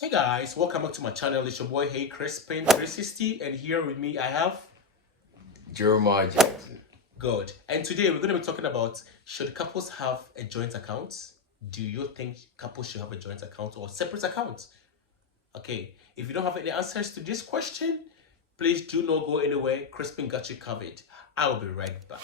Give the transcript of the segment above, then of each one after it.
Hey guys, welcome back to my channel. It's your boy Hey Crispin 360, and here with me I have Jeremiah Jackson. God. And today we're going to be talking about, should couples have a joint account? Do you think couples should have a joint account or separate account? Okay, if you don't have any answers to this question, please do not go anywhere. Crispin got you covered. I'll be right back.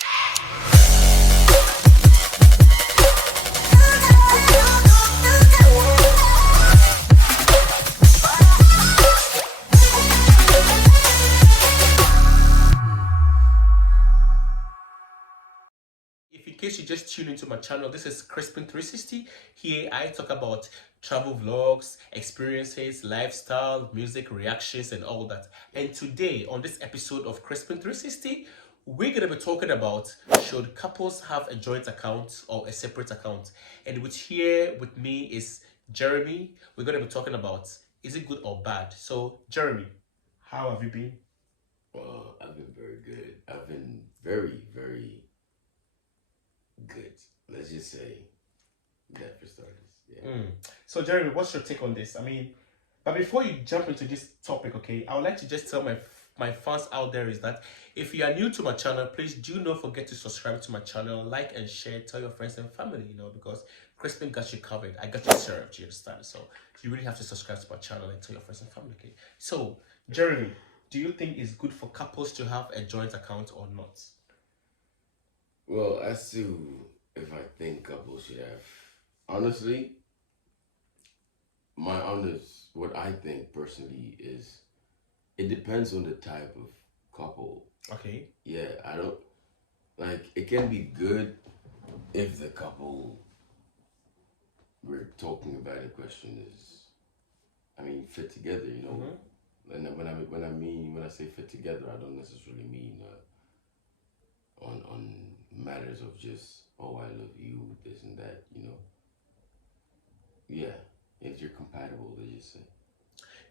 If in case you just tune into my channel, this is Crispin 360. Here I talk about travel vlogs, experiences, lifestyle, music reactions, and all that. And today on this episode of Crispin 360, we're gonna be talking about, should couples have a joint account or a separate account? And with here with me is Jeremy. We're gonna be talking about, is it good or bad? So Jeremy, how have you been? Well, I've been very good. I've been very, very good. Let's just say that for starters. Yeah. So Jeremy, what's your take on this? But before you jump into this topic, okay, I would like to just tell my fans out there is that if you are new to my channel, please do not forget to subscribe to my channel, like and share, tell your friends and family, because Crispin got you covered. I got you served, you understand? So you really have to subscribe to my channel and tell your friends and family, okay? So Jeremy, do you think it's good for couples to have a joint account or not? Well, as to if I think couples should have, honestly, what I think personally is, it depends on the type of couple. Okay. Yeah, I don't like. It can be good if the couple we're talking about in question is, fit together. And when I say fit together, I don't necessarily mean on matters of just, oh, I love you, this and that. Yeah, if you're compatible, they just say.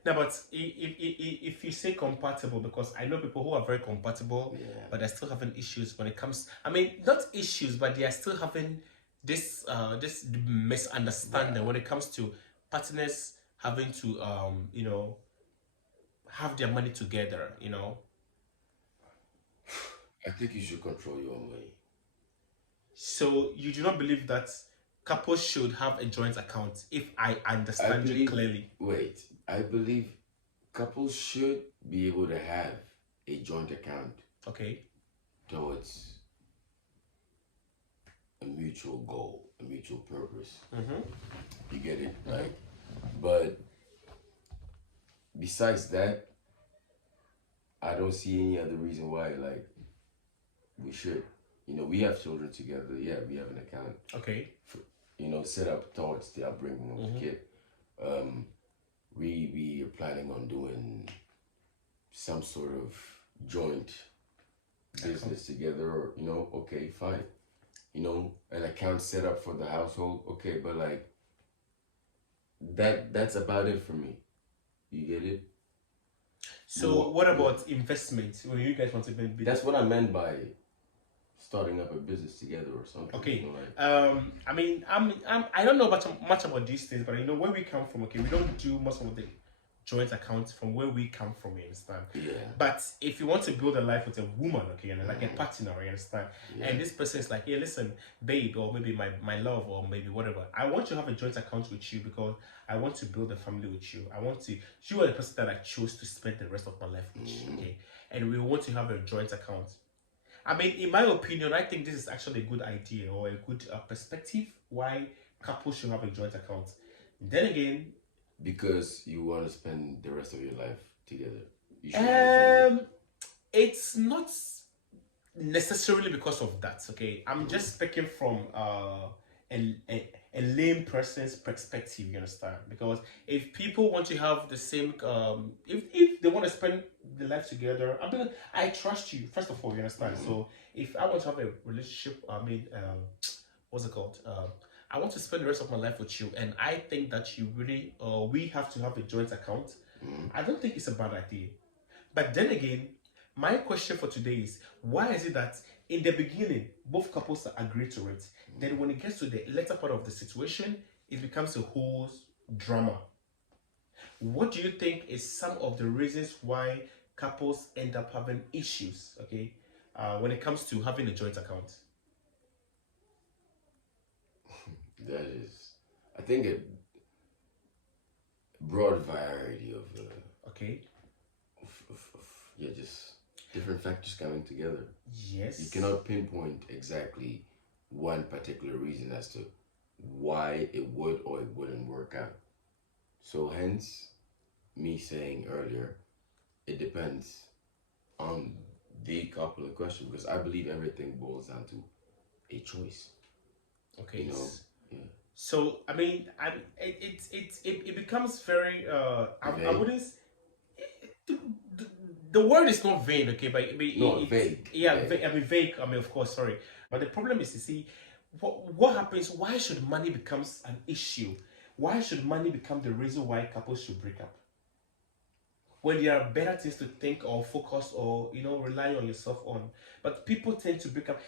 No, but if you say compatible, because I know people who are very compatible, Yeah. but they're still having issues when it comes. Not issues, but they are still having this misunderstanding when it comes to partners having to have their money together. I think you should control your own money. So you do not believe that couples should have a joint account, if I understand you clearly. Wait, I believe couples should be able to have a joint account. Okay. Towards a mutual goal, a mutual purpose. You get it? Like, but besides that, I don't see any other reason why, like, we should. We have children together. Yeah, we have an account. Okay. Set up towards the upbringing of the kid. We are planning on doing some sort of joint business together, or okay, fine. An account set up for the household, okay, but like that's about it for me. You get it? So what about investment? When you guys want to build business? That's what I meant by starting up a business together or something. Okay. I don't know much about these things, but where we come from. Okay, we don't do most of the joint accounts from where we come from. You understand? Yeah. But if you want to build a life with a woman, okay, and like a partner, you understand? Yeah. And this person is like, hey, listen, babe, or maybe my love, or maybe whatever. I want to have a joint account with you because I want to build a family with you. You are the person that I chose to spend the rest of my life with. Okay, and we want to have a joint account. In my opinion, I think this is actually a good idea or a good perspective why couples should have a joint account. Then again, because you want to spend the rest of your life together. You should it's not necessarily because of that. Okay, I'm just speaking from a lame person's perspective. You understand? Because if people want to have the same, if they want to spend the life together, I trust you first of all. You understand? So if I want to have a relationship, what's it called? I want to spend the rest of my life with you, and I think that you really, we have to have a joint account. I don't think it's a bad idea. But then again, my question for today is, why is it that in the beginning, both couples agree to it, then when it gets to the later part of the situation, it becomes a whole drama? what do you think is some of the reasons why couples end up having issues? Okay, when it comes to having a joint account. That is, I think, a broad variety Okay. of yeah, just different factors coming together. Yes. You cannot pinpoint exactly one particular reason as to why it would or it wouldn't work out. So hence me saying earlier, it depends on the couple in question, because I believe everything boils down to a choice. Okay. You know, yeah. So I mean, it becomes very I Vague. wouldn't. The, the, the word is not vain, okay, but No, vague. Yeah, Vague. I mean vague. I mean, of course, sorry, but the problem is, you see, what happens? Why should money becomes an issue? Why should money become the reason why couples should break up? When there are better things to think or focus or rely on yourself on, but people tend to break up.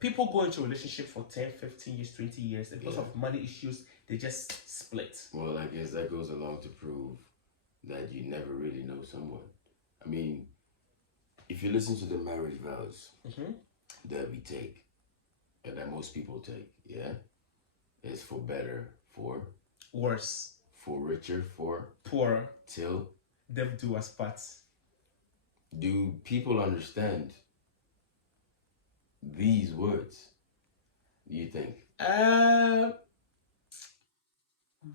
People go into a relationship for 10, 15 years, 20 years, and because Yeah. of money issues they just split. Well, I guess that goes along to prove that you never really know someone. I mean, if you listen to the marriage vows that we take, and that most people take, yeah, it's for better, for Worse, richer, for poor, till. them do as parts. Do people understand these words? Do you think?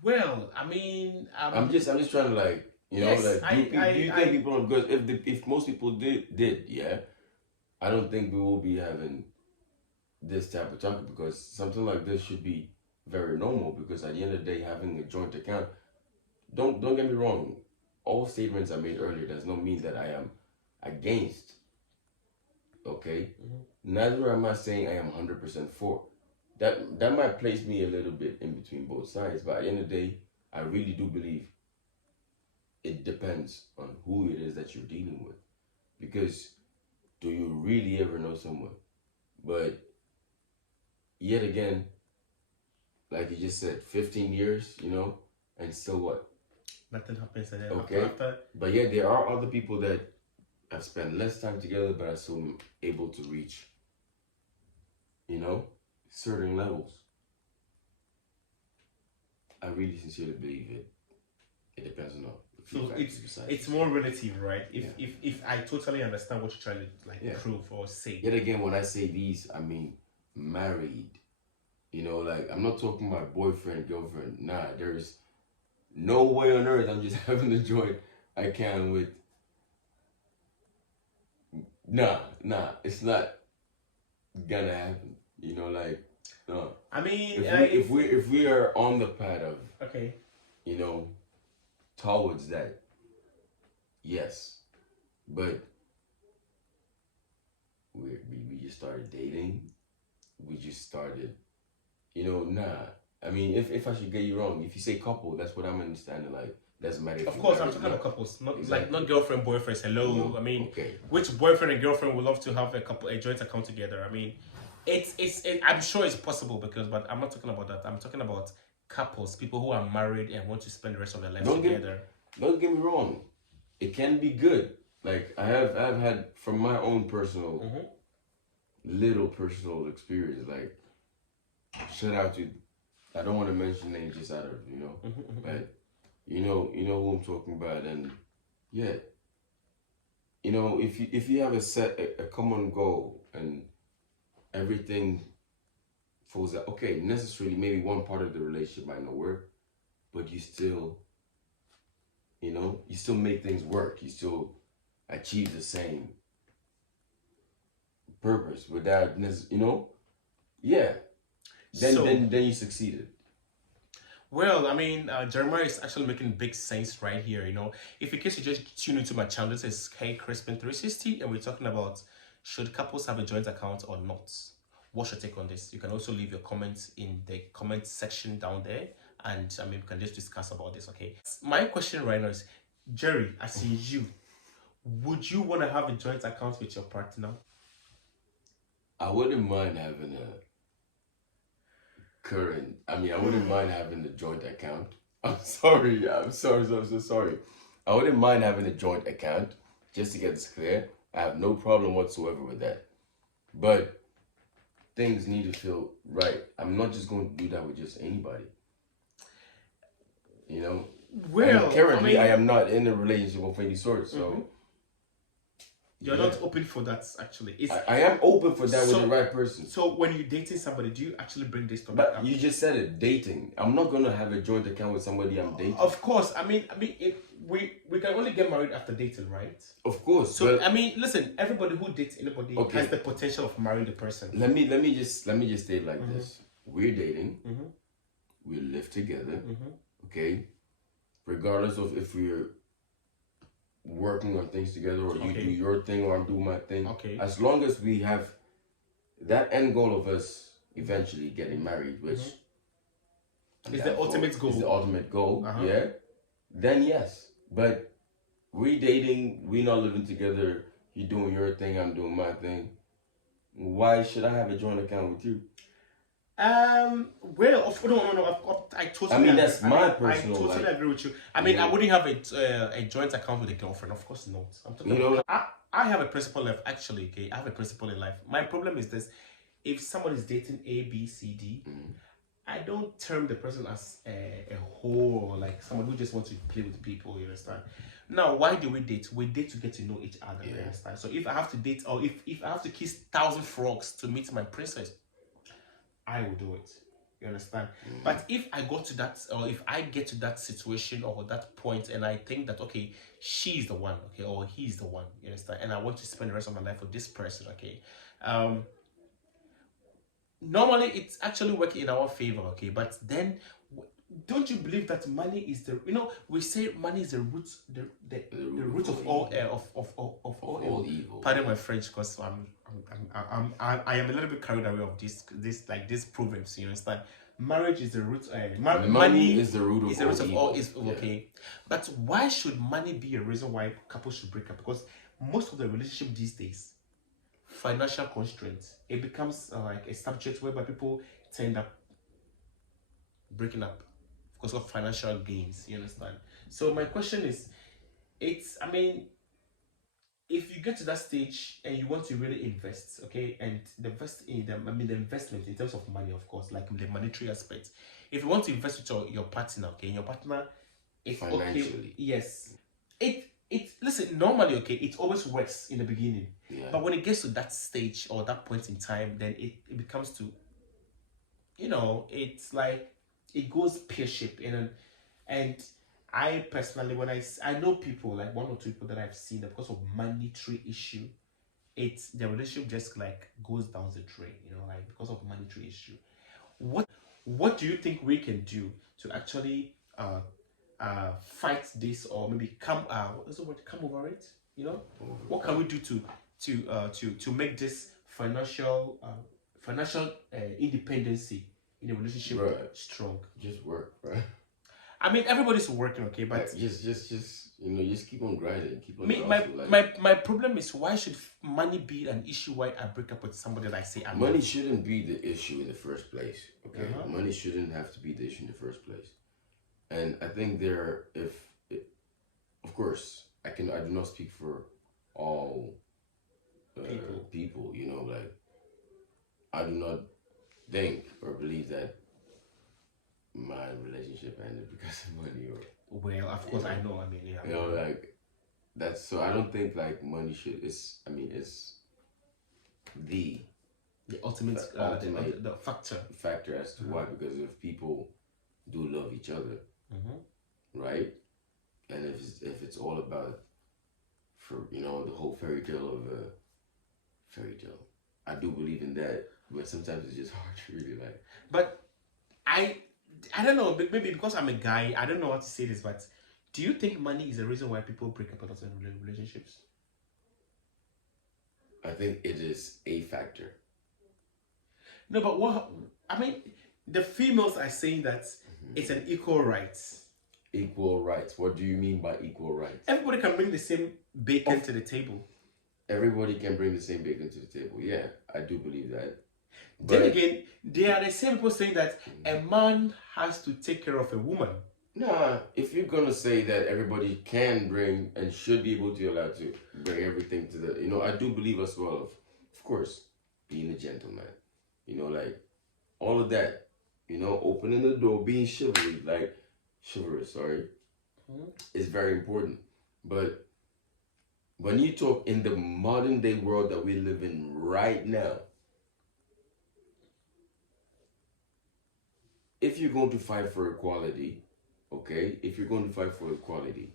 Well, I mean, I'm just trying to, like, yes, like, do you think people, because if most people did, yeah, I don't think we will be having this type of topic, because something like this should be very normal, because at the end of the day, having a joint account, don't get me wrong, all statements I made earlier does not mean that I am against, okay? Neither am I saying I am 100% for. That might place me a little bit in between both sides, but at the end of the day, I really do believe it depends on who it is that you're dealing with. Because do you really ever know someone? But yet again, like you just said, 15 years, and still what? Nothing happens, and then Okay. after. But yet there are other people that have spent less time together but are still able to reach, certain levels. I really sincerely believe it depends on a few So factors besides it's yourself. more relative, right? If I totally understand what you're trying to Yeah. prove or say. Yet again, when I say these, I mean married. Like, I'm not talking about boyfriend, girlfriend. Nah, there's no way on earth I'm just having the joint I can with. Nah, it's not gonna happen. Like, no. I mean, If we are on the path of, okay, towards that, yes, but we just started dating. We just started, nah. I mean, if I should get you wrong, if you say couple, that's what I'm understanding. Like, doesn't matter. Of course, I'm talking about couples, not Exactly. not girlfriend, boyfriends. Hello, I mean, okay. Which boyfriend and girlfriend would love to have a joint account together? I mean, I'm sure it's possible but I'm not talking about that. I'm talking about couples, people who are married and want to spend the rest of their lives together. Don't get me wrong, it can be good. Like, I've had, from my own personal little personal experience. Like, shout out to, I don't want to mention names just out of but you know who I'm talking about, and yeah, if you have a common goal and everything falls out, okay, necessarily maybe one part of the relationship might not work, but you still make things work. You still achieve the same purpose without yeah. Then you succeeded. Well, I mean, Jeremiah is actually making big sense right here. If in case you just tune into my channel, this is K Crispin 360, and we're talking about should couples have a joint account or not. What's your take on this? You can also leave your comments in the comment section down there, and I mean, we can just discuss about this. Okay. My question right now is, Jerry, as in you, would you want to have a joint account with your partner? I wouldn't mind having I wouldn't mind having a joint account. I'm sorry. I'm sorry. I'm so sorry. I wouldn't mind having a joint account, just to get this clear. I have no problem whatsoever with that. But things need to feel right. I'm not just going to do that with just anybody. You know? Well, And currently, I mean, am not in a relationship of any sort. So, you're yeah. not open for that, actually. It's, I am open for that with So- the right person. so when you're dating somebody, do you actually bring this topic But up? you just said it, dating. I'm not going to have a joint account with somebody I'm dating. Of course, I mean, we can only get married after dating, right? Of course. So but I mean, listen, everybody who dates anybody Okay. has the potential of marrying the person. let me just say it like this. We're dating. Mhm. We live together. Mhm. Okay? Regardless of if we're working on things together or you Okay. do your thing or I'm doing my thing. Okay. As long as we have that end goal of us eventually getting married, which I'm Is down the for, ultimate goal. Is the ultimate goal, Uh-huh. yeah. Then yes. But we dating, we not living together, you doing your thing, I'm doing my thing. Why should I have a joint account with you? Well, I totally. I mean, agree. that's my I personal, totally like, agree with you. I mean, you know. I wouldn't have a joint account with a girlfriend. Of course not. I'm talking You know, about, I have a principle in life. Actually, okay, I have a principle in life. My problem is this: if someone is dating A, B, C, D, I don't term the person as a whore or like someone who just wants to play with people. You understand? Now, why do we date? We date to get to know each other. You understand? So if I have to date, or if I have to kiss 1,000 frogs to meet my princess, I will do it. You understand? But if I go to that, or if I get to that situation or that point, and I think that okay, she's the one, okay, or he's the one, you understand, and I want to spend the rest of my life with this person, okay, normally it's actually working in our favor, okay, but then don't you believe that money is the, we say money is the root, the root of all of all evil. Pardon my French, because I am a little bit carried away of this proverbs. You understand? Marriage is the root. Money is the root of all evil. Okay, but why should money be a reason why couples should break up? Because most of the relationship these days, financial constraints, it becomes like a subject whereby people end up breaking up because of financial gains. You understand? So my question is, I mean, if you get to that stage and you want to really invest, okay, and invest in the investment in terms of money, of course, like the monetary aspect. If you want to invest with your partner, okay, and your partner is financially, okay, yes, listen, normally, okay, it always works in the beginning, but when it gets to that stage or that point in time, then it becomes to, it's like it goes pear-shaped, and I personally, when I know people, like one or two people that I've seen that because of monetary issue, the relationship just like goes down the drain, like because of monetary issue. What do you think we can do to actually fight this, or maybe what is the word, come over it? What can we do to make this financial independency in a relationship strong? Just work, right? I mean, everybody's working, okay, but just just keep on grinding, keep on. My problem is, why should money be an issue? Why I break up with somebody that I say I money love? shouldn't be the issue in the first place. Okay, money shouldn't have to be the issue in the first place. And I think of course, I do not speak for all people. Like, I do not think or believe that my relationship ended because of money, or Well, of course, I know. I mean, yeah. Like that's, so I don't think like money it's the ultimate, the factor as to why. Because if people do love each other, right, and if it's all about the whole fairy tale of a fairy tale, I do believe in that, but sometimes it's just hard to really like. But I don't know, maybe because I'm a guy, I don't know how to say this, but do you think money is the reason why people break up a lot of relationships? I think it is a factor. No, but the females are saying that it's an equal rights. Equal rights. What do you mean by equal rights? Everybody can bring the same bacon to the table. Everybody can bring the same bacon to the table. Yeah, I do believe that. Then again, they are the same people saying that a man has to take care of a woman. Nah, if you're gonna say that everybody can bring and should be able to allow to bring everything to the, I do believe as well of course, being a gentleman, like all of that, opening the door, being chivalrous, sorry, is very important. But when you talk in the modern day world that we live in right now, if you're going to fight for equality, okay, if you're going to fight for equality,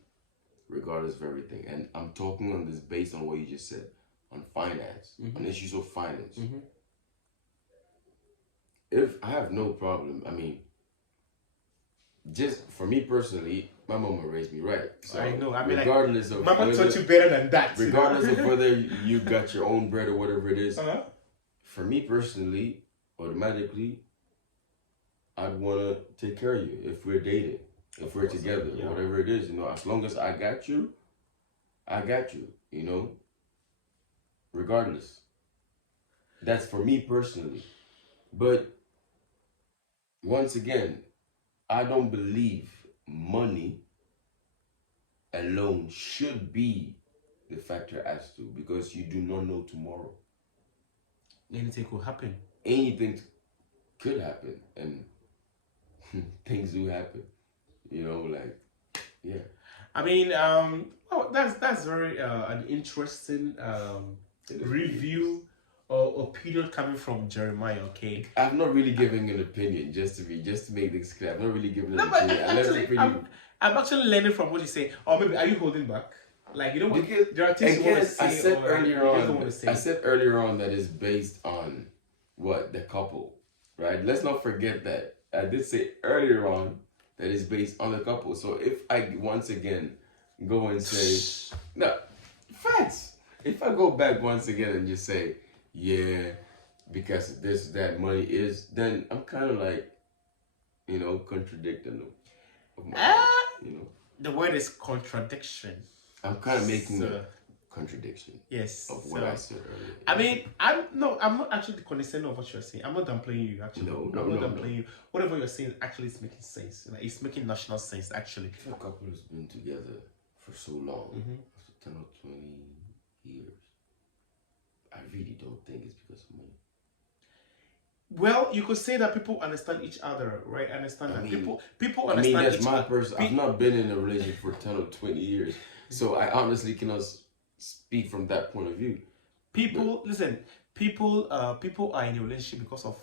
regardless of everything, and I'm talking on this based on what you just said, on finance, on issues of finance. If I have no problem, I mean, just for me personally, my mama raised me right. So I know. I mean, regardless of mama taught you better than that. Regardless of whether you got your own bread or whatever it is, for me personally, automatically, I'd want to take care of you if we're dating, if we're together, whatever it is. As long as I got you, regardless. That's for me personally. But once again, I don't believe money alone should be the factor as to, because you do not know tomorrow. Anything could happen. Anything could happen, and things do happen. Yeah. I mean, that's very an interesting review or opinion coming from Jeremiah. Okay, I'm not really giving an opinion, just to make this clear. I'm not really giving an opinion. Actually, I'm actually learning from what you say. Or maybe are you holding back? Like, you know what? Because there are things you want to say. I said earlier on that is based on what the couple, right? Let's not forget that. I did say earlier on that is based on the couple. So if I once again go and say no facts, if I go back once again and just say because that money is, then I'm kind of like contradicting them. The word is contradiction. I'm kind of making a contradiction. Yes. Of what I said earlier. I mean, I'm not actually condescending of what you're saying. I'm not downplaying you, actually. I'm not downplaying you. Whatever you're saying actually is making sense. Like, it's making national sense, actually. If a couple has been together for so long, for 10 or 20 years, I really don't think it's because of money. Well, you could say that people understand each other, right? Understand that people understand. I mean, that's my person. I've not been in a relationship for 10 or 20 years, so I honestly cannot speak from that point of view. People are in a relationship because of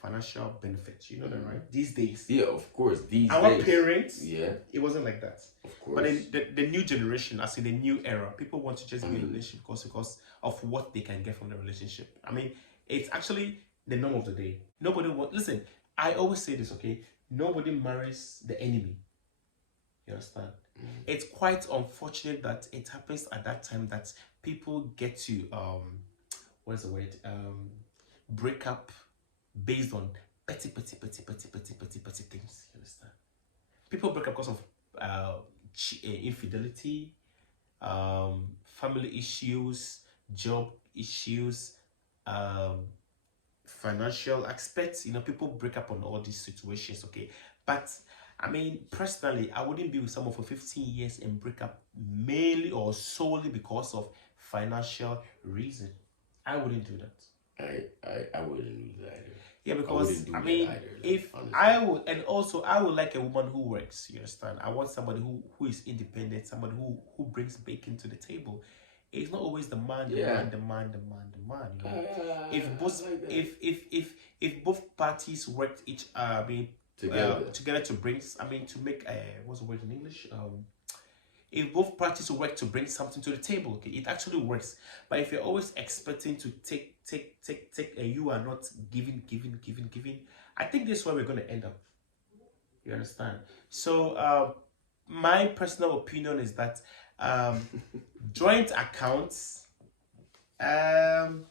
financial benefits. You know that, right? These days. Yeah, of course. Our parents. Yeah. It wasn't like that. Of course. But then the new generation, as in the new era, people want to just be in a relationship because of what they can get from the relationship. I mean, it's actually the norm of the day. Listen, I always say this, okay? Nobody marries the enemy. You understand? It's quite unfortunate that it happens at that time that people get to what's the word? Break up based on petty things. You understand? People break up because of infidelity, family issues, job issues, financial aspects. People break up on all these situations, okay? But I mean, personally, I wouldn't be with someone for 15 years and break up mainly or solely because of financial reason. I wouldn't do that. I wouldn't do that either. Yeah, because I mean, if honestly. I would like a woman who works. You understand? I want somebody who is independent, somebody who brings bacon to the table. It's not always the man. You know? If both parties worked together to bring, to make what's the word in English? If both parties work to bring something to the table, okay, it actually works. But if you're always expecting to take, and you are not giving, I think this is where we're going to end up. You understand? So, my personal opinion is that joint accounts. I'm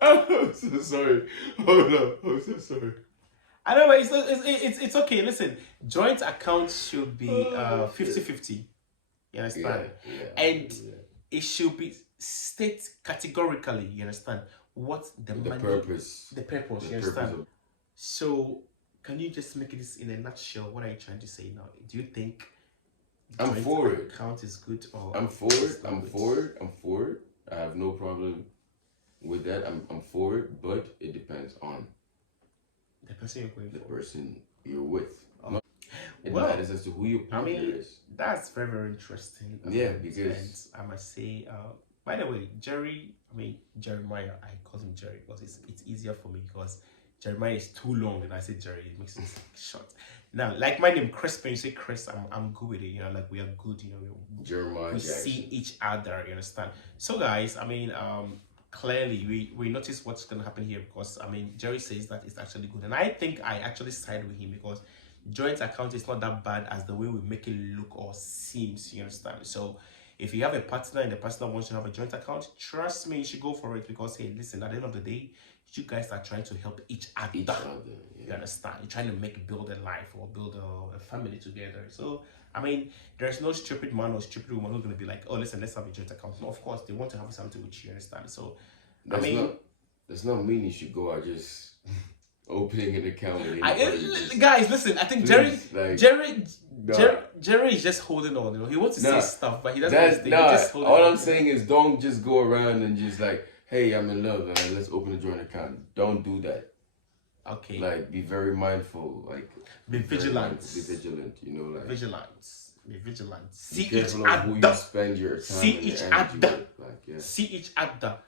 so sorry. Hold up. I'm so sorry. I know, but it's okay. Listen, joint accounts should be 50-50. You understand? And it should be state categorically. You understand what the money, purpose. You understand? So can you just make this in a nutshell? What are you trying to say now? Do you think I'm joint for it. account is good or I'm for it's it. not I'm good? for it. I'm for it. I have no problem with that. I'm for it, but it depends on The person you're going the for. person you're with. It Well, matters as to who your I partner mean, is. that's very, very interesting. Yeah, because and I must say, by the way, Jeremiah, I call him Jerry because it's easier for me because Jeremiah is too long and I say Jerry, it makes it short. Now, like my name, Chris, when you say Chris, I'm good with it, you know, like we are good, you know, Jeremiah we Jackson. see each other, you understand? So, guys, clearly we notice what's going to happen here because Jerry says that it's actually good, and I think I actually side with him because joint account is not that bad as the way we make it look or seems, you understand? So if you have a partner and the partner wants to have a joint account, trust me, you should go for it because hey, listen, at the end of the day, you guys are trying to help each other. Yeah. You understand? You're trying to build a life or build a family together. So there's no stupid man or stupid woman who's gonna be like, oh, listen, let's have a joint account. No, of course, they want to have something with you. Understand? So, that's not mean you should go out just opening an account with anybody. Guys, listen. I think Jerry is just holding on. You know, he wants to say stuff, but he doesn't. All I'm saying is, don't just go around and just like, hey, I'm in love, and let's open a joint account. Don't do that. Okay. Like, be very mindful. Like, be vigilant. Be vigilant. You know, like vigilance. Be vigilant. See each other. Who you spend your time. See each other. Like, yeah. See each other.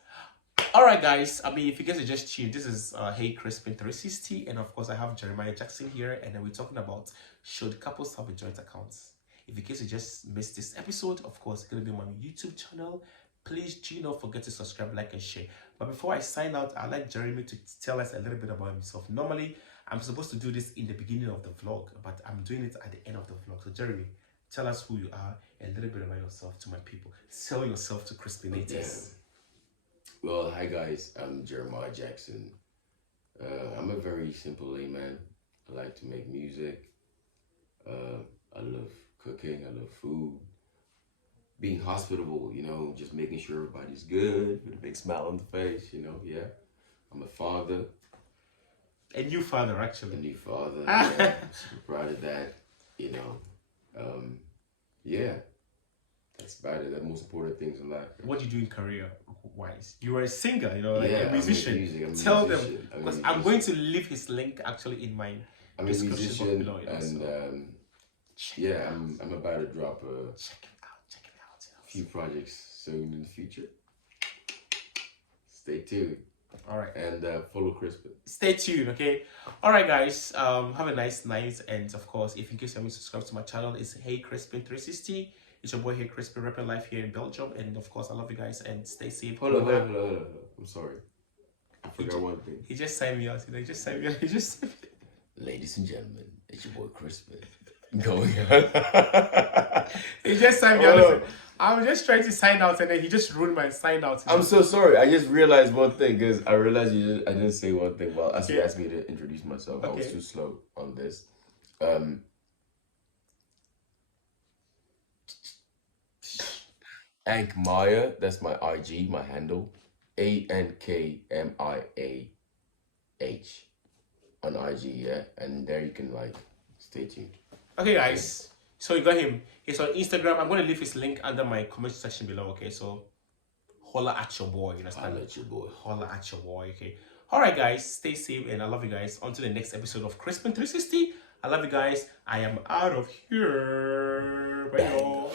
All right, guys. If you guys are just tuned, this is Hey Crispin 360, and of course I have Jeremiah Jackson here, and then we're talking about should couples have a joint accounts. If in case you just missed this episode, of course it's gonna be on my YouTube channel. Please do not forget to subscribe, like, and share. But before I sign out, I'd like Jeremy to tell us a little bit about himself. Normally, I'm supposed to do this in the beginning of the vlog, but I'm doing it at the end of the vlog. So Jeremy, tell us who you are, a little bit about yourself to my people. Sell yourself to Crispinators. Well, hi guys, I'm Jeremiah Jackson. I'm a very simple layman. I like to make music. I love cooking. I love food. Being hospitable, you know, just making sure everybody's good with a big smile on the face, you know, yeah. I'm a father. A new father, actually. A new father. Yeah, I'm super proud of that, you know. Yeah. That's about it. The most important things in life. What do you do in career-wise? You are a singer, you know, like a musician. I'm Tell them, because I'm going to leave his link actually in my description box below. And yeah, I'm about to drop check it out. A few projects soon in the future. Stay tuned. All right. And follow Crispin. Stay tuned, okay? All right, guys. Have a nice night. And of course, if in case you haven't subscribed to my channel, it's Hey Crispin 360. It's your boy Hey Crispin, repping life here in Belgium. And of course, I love you guys and stay safe. Hold on. I'm sorry. I forgot one thing. He just signed me out. He just signed me out. Ladies and gentlemen, it's your boy Crispin. Going on. He just signed me out. I was just trying to sign out and then he just ruined my sign out. I'm so sorry. I just realized one thing because I realized I didn't say one thing. Well, as you asked me to introduce myself, I was too slow on this. Ankmaya, that's my IG, my handle. ANKMIAH on IG, yeah. And there you can like stay tuned. Okay, guys. So you got him. He's on Instagram. I'm gonna leave his link under my comment section below. Okay, so holla at your boy. You understand? Holla at your boy. Holla at your boy. Okay. All right, guys. Stay safe, and I love you guys. Until the next episode of Crispin 360. I love you guys. I am out of here. Bye, y'all.